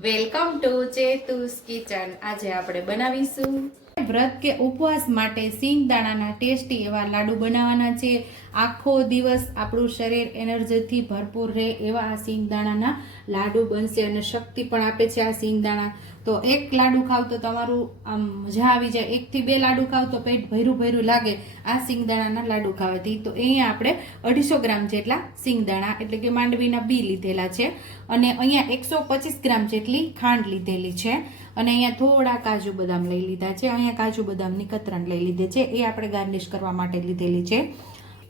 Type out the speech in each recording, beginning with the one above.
Welcome to ચેતુસ kitchen. આજે આપણે બનાવીશું વ્રત કે ઉપવાસ માટે સિંગ દાણાના ટેસ્ટી એવા લાડુ બનાવવાના છે. આખો દિવસ આપણું શરીર એનર્જીથી ભરપૂર રહે એવા આ સિંગ દાણાના લાડુ બનશે અને શક્તિ પણ આપે છે આ સિંગ દાણા. તો એક લાડુ ખાવ તો તમારું આમ મજા આવી જાય. એકથી બે લાડુ ખાવ તો પેટ ભૈરું ભૈરું લાગે. આ સિંગદાણાના લાડુ ખાવાથી. તો અહીંયા આપણે અઢીસો ગ્રામ જેટલા સિંગદાણા એટલે કે માંડવીના બી લીધેલા છે. અને અહીંયા એકસો પચીસ ગ્રામ જેટલી ખાંડ લીધેલી છે. અને અહીંયા થોડા કાજુ બદામ લઈ લીધા છે. અહીંયા કાજુ બદામની કતરણ લઈ લીધી છે. એ આપણે ગાર્નિશ કરવા માટે લીધેલી છે.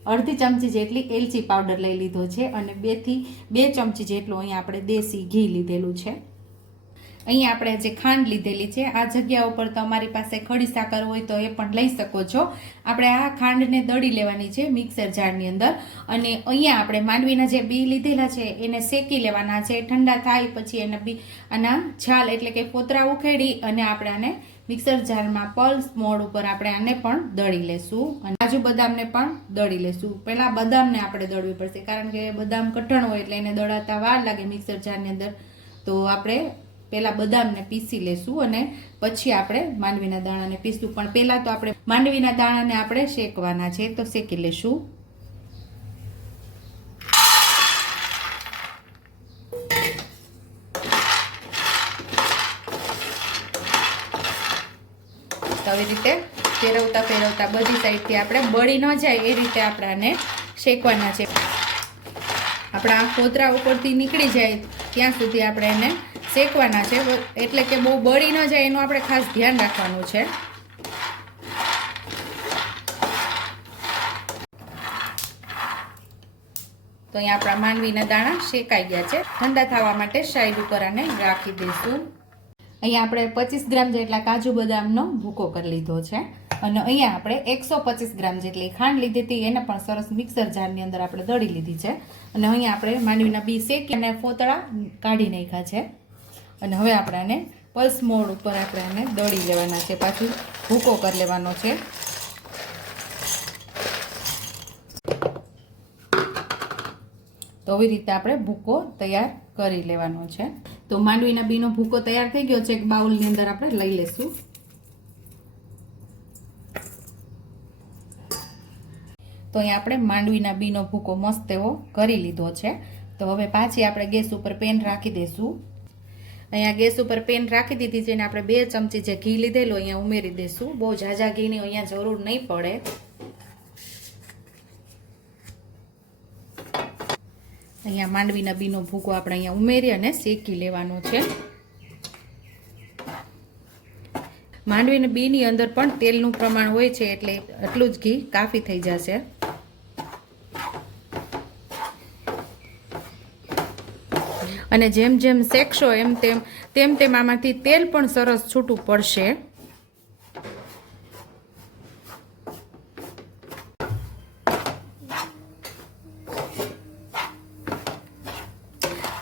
અડધી ચમચી જેટલી એલચી પાવડર લઈ લીધો છે અને બેથી બે ચમચી જેટલું અહીંયા આપણે દેશી ઘી લીધેલું છે. અહીંયા આપણે જે ખાંડ લીધેલી છે, આ જગ્યા ઉપર તમારી પાસે ખડી સાકર હોય તો એ પણ લઈ શકો છો. આપણે આ ખાંડને દળી લેવાની છે મિક્સર જારની અંદર અને અહીંયા આપણે માંડવીના જે બી લીધેલા છે એને શેકી લેવાના છે. ઠંડા થાય પછી એના બી આના છાલ એટલે કે પોતરા ઉખેડી અને આપણે આને મિક્સર જારમાં પલ્સ મોડ ઉપર આપણે આને પણ દળી લેશું અને કાજુ બદામને પણ દળી લેશું. પહેલાં બદામને આપણે દળવી પડશે કારણ કે બદામ કઠણ હોય એટલે એને દળાતા વાર લાગે મિક્સર જારની અંદર. તો આપણે પહેલા બદામને પીસી લેશું અને પછી આપણે માંડવીના દાણાને પીસશું. પણ પહેલાં તો આપણે માંડવીના દાણાને આપણે શેકવાના છે, તો શેકી લેશું. આવી રીતે ફેરવતા ફેરવતા બધી સાઈડથી આપણે બળી ન જાય એ રીતે આપણે શેકવાના છે. આપણા કોતરા ઉપરથી નીકળી જાય ત્યાં સુધી આપણે એને શેકવાના છે. એટલે કે બહુ બળી ન જાય એનું આપણે ખાસ ધ્યાન રાખવાનું છે. તો અહીંયા આપણા માનવીના દાણા શેકાઈ ગયા છે. ઠંડા થવા માટે સાઈડ ઉપર આને રાખી દઈશું. અહીંયા આપણે પચીસ ગ્રામ જેટલા કાજુ બદામનો ભૂકો કરી લીધો છે. અને અહીંયા આપણે એકસો પચીસ ગ્રામ જેટલી ખાંડ લીધી હતી, એને પણ સરસ મિક્સર જારની અંદર આપણે દળી લીધી છે. અને અહીંયા આપણે માંડવીના બી શેકી અને ફોતળા કાઢી નાખ્યા છે. અને હવે આપણે આને પલ્સ મોડ ઉપર આપણે આને દળી લેવાના છે, પાછું ભૂકો કરી લેવાનો છે. તો આવી રીતે આપણે ભૂકો તૈયાર કરી લેવાનો છે. તો માંડવીના બીનો ભૂકો તૈયાર થઈ ગયો છે, એક બાઉલની અંદર આપણે લઈ લેશું તો અહીંયા આપણે માંડવીના બીનો ભૂકો મસ્ત એવો કરી લીધો છે. તો હવે પાછી આપણે ગેસ ઉપર પેન રાખી દઈશું અહીંયા ગેસ ઉપર પેન રાખી દીધી છે અને આપણે બે ચમચી જે ઘી લીધેલું અહીંયા ઉમેરી દઈશું બહુ ઝાઝા ઘીની અહીંયા જરૂર નહીં પડે. અહીંયા માંડવીના બીનો ભૂકો આપણે અહીંયા ઉમેરી અને શેકી લેવાનો છે. માંડવીના બીની અંદર પણ તેલનું પ્રમાણ હોય છે એટલે એટલું જ ઘી કાફી થઈ જશે. અને જેમ જેમ શેકશો એમ તેમ તેમ તેમ આમાંથી તેલ પણ સરસ છૂટું પડશે.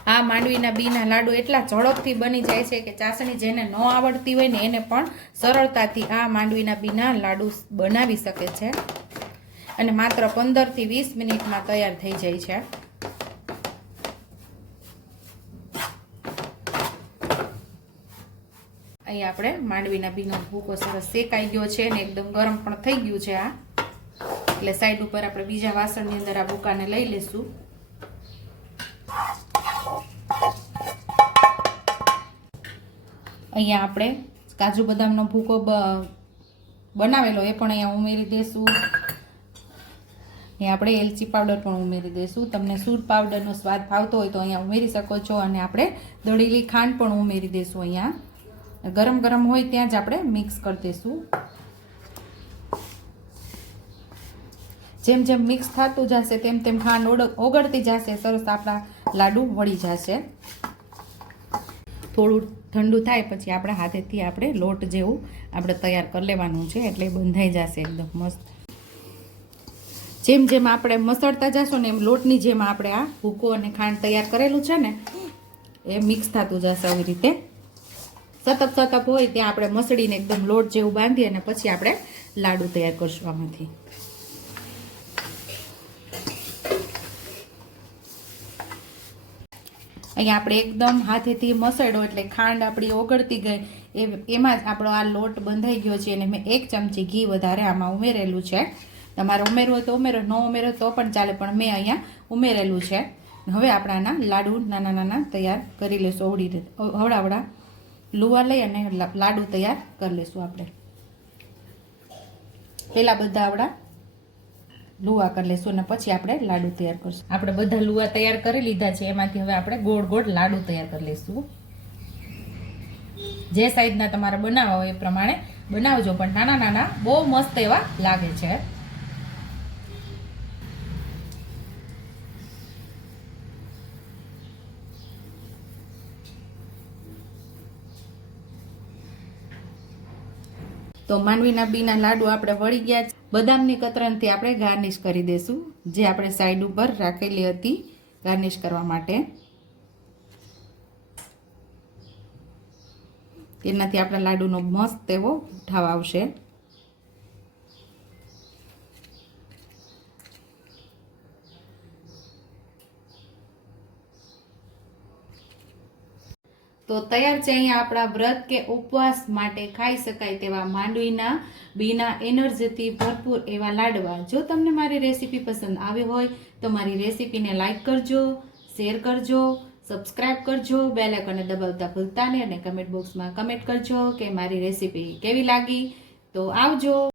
આ માંડવીના બીના લાડુ એટલા ઝડપથી બની જાય છે કે ચાસણી જેને ન આવડતી હોય ને એને પણ સરળતાથી આ માંડવીના બીના લાડુ બનાવી શકે છે. અને માત્ર પંદરથી વીસ મિનિટમાં તૈયાર થઈ જાય છે. અહીં આપણે માંડવીના બીનો ભૂકો સરસ શેકાઈ ગયો છે ને એકદમ ગરમ પણ થઈ ગયું છે આ. એટલે સાઈડ ઉપર આપણે બીજા વાસણની અંદર આ ભૂકાને લઈ લેશું. અહીંયા આપણે કાજુ બદામનો ભૂકો બનાવેલો એ પણ અહીંયા ઉમેરી દઈશું અહીંયા આપણે એલચી પાવડર પણ ઉમેરી દઈશું તમને સૂટ પાવડરનો સ્વાદ ભાવતો હોય તો અહીંયા ઉમેરી શકો છો અને આપણે દળેલી ખાંડ પણ ઉમેરી દઈશું અહીંયા. ગરમ ગરમ હોય ત્યાં જ આપણે મિક્સ કરી દઈશું જેમ જેમ મિક્સ થતું જશે, તેમ તેમ ખાંડ ઓગળતી જશે, સરસ આપણા લાડુ વળી જશે. થોડું ઠંડુ થાય પછી આપણા હાથેથી આપણે લોટ જેવું આપણે તૈયાર કરી લેવાનું છે, એટલે બંધાઈ જશે એકદમ મસ્ત. જેમ જેમ આપણે મસળતા જશું ને એમ લોટની જેમ આપણે આ ભૂકો અને ખાંડ તૈયાર કરેલું છે ને, એ મિક્સ થતું જશે આવી રીતે. સતપ સતપ હોય ત્યાં આપણે મસળીને એકદમ લોટ જેવું બાંધી અને પછી આપણે લાડુ તૈયાર કરશું આમાંથી. અહીંયા આપણે એકદમ હાથેથી મસળો એટલે ખાંડ આપણી ઓગળતી ગઈ. એ એમાં જ આપણો આ લોટ બંધાઈ ગયો છે અને મેં એક ચમચી ઘી વધારે આમાં ઉમેરેલું છે. તમારે ઉમેરવું તો ઉમેરો, ન ઉમેરો તો પણ ચાલે, પણ મેં અહીંયા ઉમેરેલું છે. હવે આપણાના લાડુ નાના નાના તૈયાર કરી લઈશું ઓવડી હવડાવડા. લુવા લઈ અને લાડુ તૈયાર કરી લઈશું આપણે. પહેલાં બધા આપણા લુવા કરી લઈશું અને પછી આપણે લાડુ તૈયાર કરીશું. આપણે બધા લુવા તૈયાર કરી લીધા છે, એમાંથી હવે આપણે ગોળ ગોળ લાડુ તૈયાર કરી લઈશું. જે સાઈઝના તમારે બનાવવા હોય એ પ્રમાણે બનાવજો, પણ નાના નાના બહુ મસ્ત એવા લાગે છે. તો માનવીના બીના લાડુ આપણે વળી ગયા છે. બદામની કતરનથી આપણે ગાર્નિશ કરી દઈશું જે આપણે સાઈડ ઉપર રાખેલી હતી ગાર્નિશ કરવા માટે. તેનાથી આપણા લાડુનો મસ્ત એવો ઠાવ આવશે. તો તૈયાર છે અહીંયા આપણા વ્રત કે ઉપવાસ માટે ખાઈ શકાય તેવા માંડવીના, બીના એનર્જીથી ભરપૂર એવા લાડવા. જો તમને મારી રેસીપી પસંદ આવી હોય, તો મારી રેસીપીને લાઈક કરજો, શેર કરજો, સબસ્ક્રાઇબ કરજો, બેલ આઇકનને દબાવતા ભૂલતા નહીં અને કમેન્ટ બોક્સમાં કમેન્ટ કરજો કે મારી રેસીપી કેવી લાગી. તો આવજો.